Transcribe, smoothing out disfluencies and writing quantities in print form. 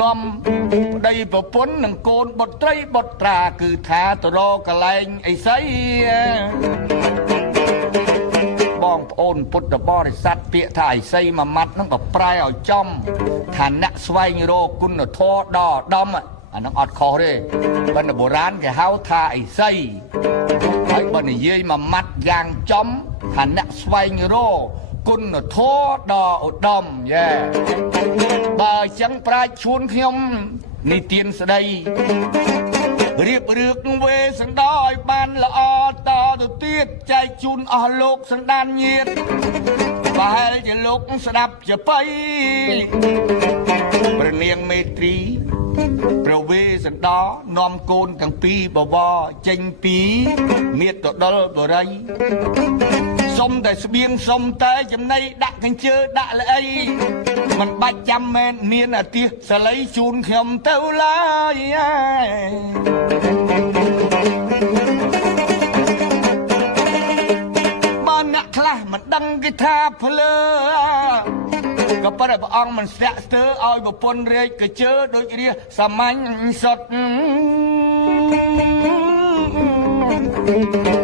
នាំប្តីប្រពន្ធនិងកូនបុត្រីបុត្រាគឺថាទៅរកកន្លែងអីសីបងប្អូនពុទ្ធបរិស័ទពាក្យថាអីសីមួយម៉ាត់ហ្នឹងក៏ប្រែឲ្យចំថាអ្នកស្វែងរកគុណធម៌ដ៏ឧត្តមអាហ្នឹងអត់ខុសទេប៉ុន្តែបុរាណគេហៅថាអីសីហើយបើនិយាយមួយម៉ាត់យ៉ាងចំថាអ្នកស្វែងរកគុណធម៌ដ៏ឧត្តមយ៉ែបើអញ្ចឹងប្រាជ្ញជួនខ្ញុំនិទានស្ដីរៀបរឿងវេសណ្ដោឲ្យបានល្អតទៅទៀតចែកជូនអស់លោកសណ្ដានញាតប្រហែលជាលោកស្ដាប់ជាបៃព្រះនាងមេត្រីប្រវេសណ្ដោនាំកូនទាំងពីរបវរចេញពីមាតុដុលបរិយសុំតែស្បៀងសុំតែចំណីដាក់កញ្ជើដាក់ល្អីមិនបាច់ចាំមែនមានអាទិះសលៃជូនខ្ញុំទៅឡើយបើអ្នកខ្លះមិនដឹងគេថាភ្លើក៏ប៉ុន្តែព្រះអង្គមិនស្ទាក់ស្ទើរឲ្យប្រពន្ធរាជកជើដូចរាសាមញ្ញសុទ្ធ